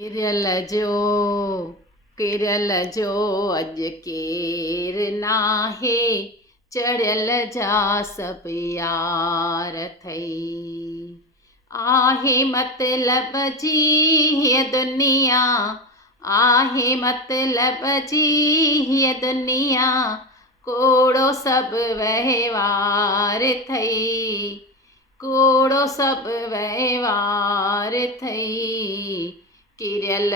किरियल जो अॼु केरु नाहे, चढ़ियल जा सभु यार अथई। आहे मतलब जी हीअ दुनिया, आहे मतलब जी हीअ दुनिया, कोड़ो सभु वहिंवार अथई, कोड़ो सभु वहिंवार अथई। किरियल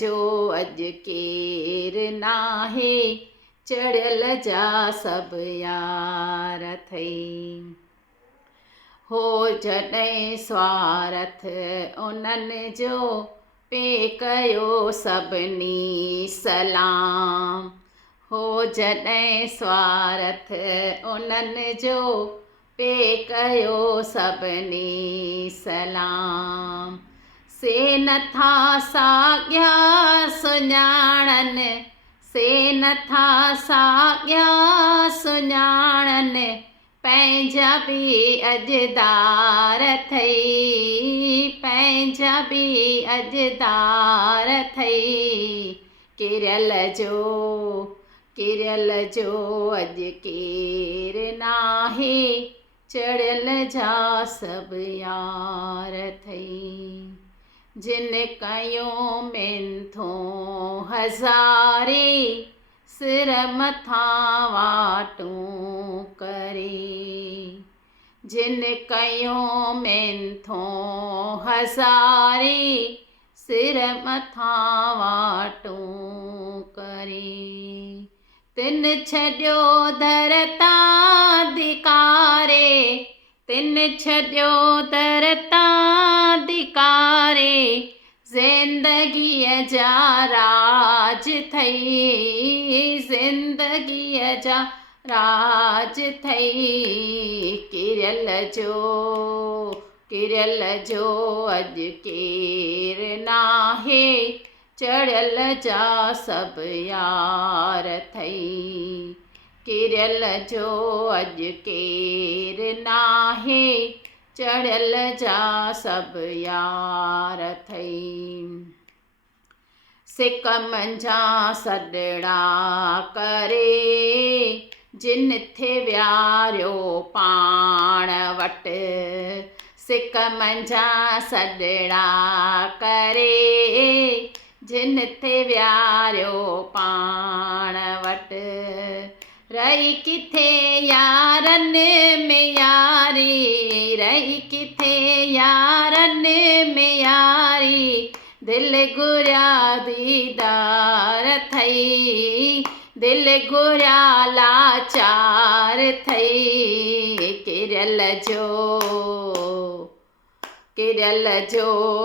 जो अॼु केरु नाहे, चढ़ियल जा सभु यार अथई। हो जॾहिं स्वार्थ उन्हनि जो पे कयो सभिनी सलाम, हो जॾहिं स्वार्थ उन्हनि जो पे कयो सभिनी सलाम। से नथा साॻिया सुञाणनि, से नथा साॻिया सुञाणनि, पंहिंजा बि अजदार अथई, पंहिंजा बि अजदार अथई। किरियल जो अॼु केरु नाहे, चढ़ियल जा सभु यार अथई। जिन कयूं मिंथूं हज़ारे, सिर मथां वाटूं करे। जिन कयूं मिंथूं हज़ारे, सिर मथां वाटूं करे। तिन छॾियो दर तां धिकारे, तिन छॾियो दर तां धिकारे, ज़िंदगीअ जा राज अथई, ज़िंदगीअ जा राज अथई। किरियल जो अॼु केरु नाहे, चढ़ियल जा सभु यार अथई। किरियल जो अॼु केरु नाहे, चढ़ियल जा सभु यार अथई। सिक मंझा सॾड़ा करे, जिन थे वियारियो पाण वटि, सिक मंझा सॾड़ा करे, जिन थे वियारियो पाण वटि। रही किथे यारनि में यारी, रही किथे यारनि में यारी, दिलि घुरिया दीदार अथई, दिलि घुरिया लाचार अथई। किरियल जो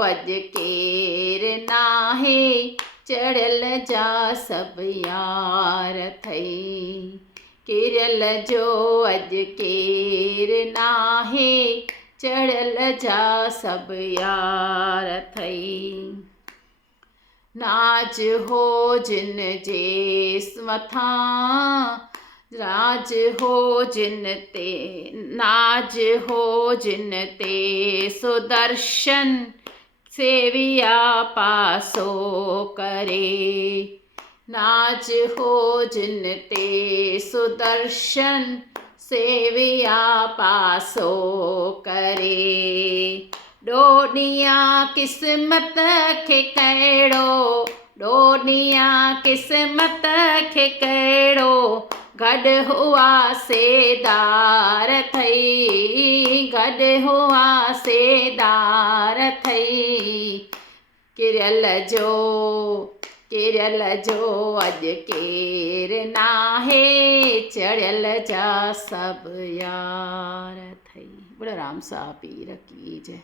अॼु केरु नाहे, चढ़ियल जा सभु यार अथई। किरियल जो अॼु केरु नाहे, चढ़ियल जा सभु यार अथई। नाज हो जिन जे मथां, राज हो जिन ते, नाज हो जिन ते सुदर्शन, सेविया पासो करे। नाज हो जिन ते सुदर्शन, सेविया पासो करे। ॾोॾियां क़िस्मत खे कहिड़ो, ॾोॾियां क़िस्मत खे कहिड़ो, गॾु हुआ सेदार अथई, गॾु हुआ सेदार अथई। किरियल जो अॼु केरु नाहे, चढ़ियल जा सभु यार अथई। बोलो राम सा पीर की जय।